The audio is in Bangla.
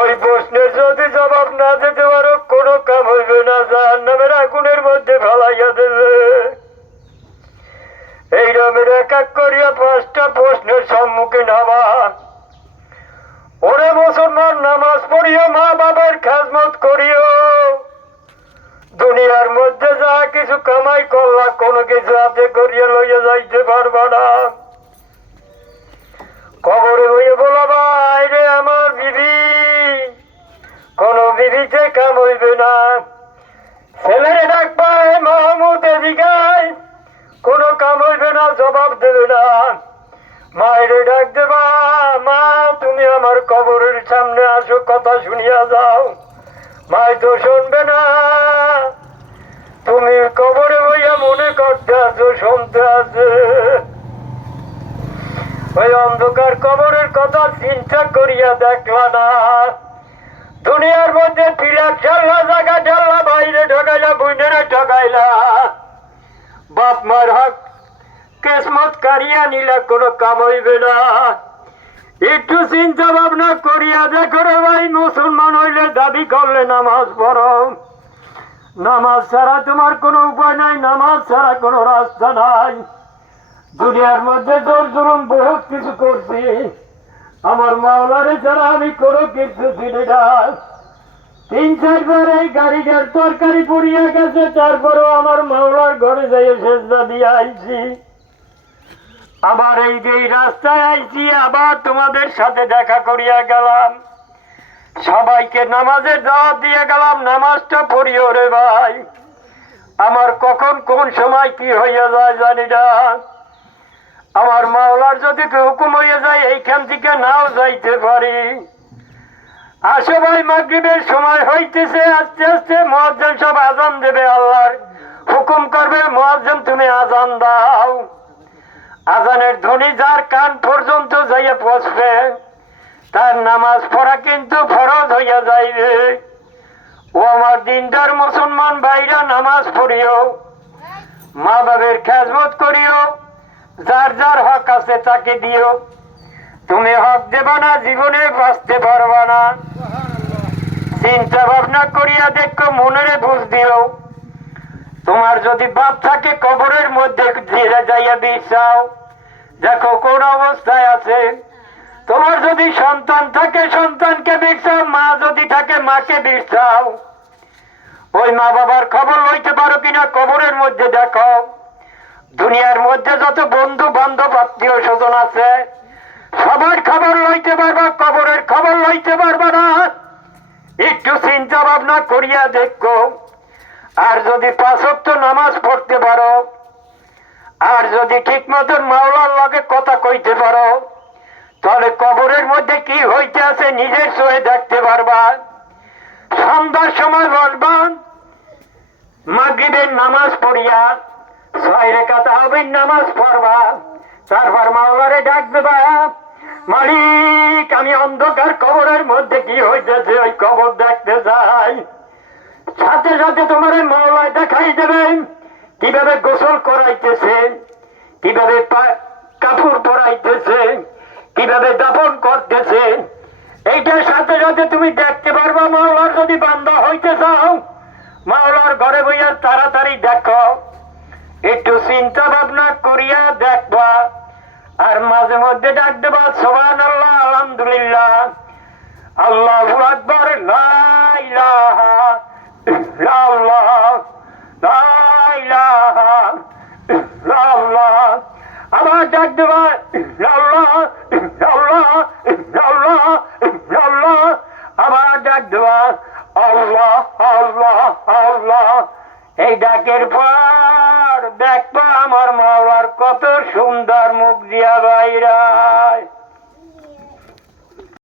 ওই প্রশ্নের যদি জবাব না দিতে পারো, কোনো কাম হইবে না জাহান নামের আগুনের মধ্যে ফেলাইয়া দেবে। এই রমের এক এক করিয়া পাঁচটা প্রশ্নের সম্মুখীন হবা ওরে মুসলমান, নামাজ পড়িও মা বাবার খাজমত করিও। দুনিয়ার মধ্যে যা কিছু কামাই করলা, কোনো কিছু হাতে করিয়া লইয়া যাইতে পারবা না। কবরে হইয়া বলা, ভাই রে আমার কোন বিবিতে কাম হইবে না। ছেলেরে ডাক পায় মাহমুদ এদিকায় কোনো কাম হইবে না, জবাব দেবে না। মায়েরে ডাক দেবা, মা, তুমি আমার কবরের সামনে আসো, কথা শুনিয়া যাও। মায় তো শুনবে না। তুমি কবরে হইয়া মনে করতে আছো শুনতে আছে। ওই অন্ধকার কবরের কথা চিন্তা করিয়া দেখলা না। দুনিয়ার মধ্যে পিলার ঠেললা জায়গা ঠেললা বাইরে ঢকাইলা বুঝেরা ঠকাইলা বাপ মার হক, কেসমত কারিয়া নিলা কোনো কাম হইবে না। একটু চিন্তা ভাবনা করিয়া দেখো রে ভাই, মুসলমান হইলে দাবি করলে নামাজ পড়ো। নামাজ ছাড়া তোমার কোনো উপায় নাই, নামাজ ছাড়া কোনো রাস্তা নাই। দুনিয়ার মধ্যে জোর জুলুম বহুত কিছু করছি। আমার মাওলারে ছাড়া আমি কোনো কিছু চিনি না, তিন চারবার এই গাড়িটার তরকারি পুড়িয়া গেছে, তারপরও আমার মাওলার ঘরে যাই সেজদা দিয়ে আইছি। আবার এই যে রাস্তায় আইছি, আবার তোমাদের সাথে দেখা করিয়া গেলাম। সবাইকে নামাজের দাওয়াত দিয়ে গেলাম, নামাজটা পড়িও রে ভাই। আমার কখন কোন সময় কি হইয়া যায় জানি না। আমার মাওলার যদি হুকুম হয়ে যায়, এইখান থেকে নাও যাইতে পারি। আসো ভাই, মাগরিবের সময় হইতেছে, আস্তে আস্তে মহাজন সব আজান দেবে আল্লাহর। হুকুম করবে মহাজন তুমি আজান দাও। আজানের ধ্বনি যার কান পর্যন্ত যাইয়া পৌঁছবে, তার নামাজ পড়া কিন্তু ফরজ হইয়া যাইবে। ও আমার দিনদার মুসলমান ভাইরা, নামাজ পড়িও মা বাবের খেজমত করিও। যার যার হক আছে তাকে দিও। তুমি হক দেবা না, জীবনে বাঁচতে পারবা না। চিন্তা ভাবনা করিয়া দেখো, মনের বুঝ দিও। তোমার যদি বাপ থাকে, কবরের মধ্যে ধীরে যাইয়া বিশ্বাও দেখো, কোন অবস্থায় আছে? তোমার যদি সন্তান থাকে, সন্তানকে বিশ্বাও মা যদি থাকে, মাকে বিশ্বাও ওই মা বাবার খবর লইতে পারো কিনা, কবরের মধ্যে দেখো। দুনিয়ার মধ্যে যত বন্ধু বান্ধব, আত্মীয় স্বজন আছে, সবার খবর লইতে পারবা, কবরের খবর লইতে পারবা না। একটু চিন্তা ভাবনা করিয়া দেখো, আর যদি পাঁচক্ত নামাজ পড়তে পারো, আর যদি ঠিক মতন মাওলার লগে কথা কইতে পারো, তাহলে কবরের মধ্যে কি হইতে আছে নিজের চোখে দেখতে পারবা। সন্ধ্যার সময় বলবান মাগরিবের নামাজ পড়িয়া ছয় রেখা তাহবির নামাজ পড়বা। তারপর মাওলারে ডাক দেবা মালিক, আমি অন্ধকার কবরের মধ্যে কি হইতেছে ওই কবর দেখতে যাই? সাথে সাথে তোমার মাওলায় দেখাই দেবেন কীভাবে গোসল করাইতেছে, কীভাবে কাপড় পরাইতেছে, কীভাবে দাপন করতেছে, এইটার সাথে সাথে তুমি দেখতে পারবা মাওলার যদি বান্দা হইতে চাও। মাওলার ঘরে বইয়া তাড়াতাড়ি দেখো। একটু চিন্তা ভাবনা করিয়া দেখবা আর মাঝে মধ্যে ডাক দেবা সোহান আল্লাহ আলহামদুলিল্লাহ, আল্লাহ আকবর। আবার ডাক দেবা। আবার ডাক দেবা, আল্লাহ আল্লাহ আল্লাহ এই ডাকের পর দেখবা আমার মাওলার কত সুন্দর মুখ দিয়া বাইরায়।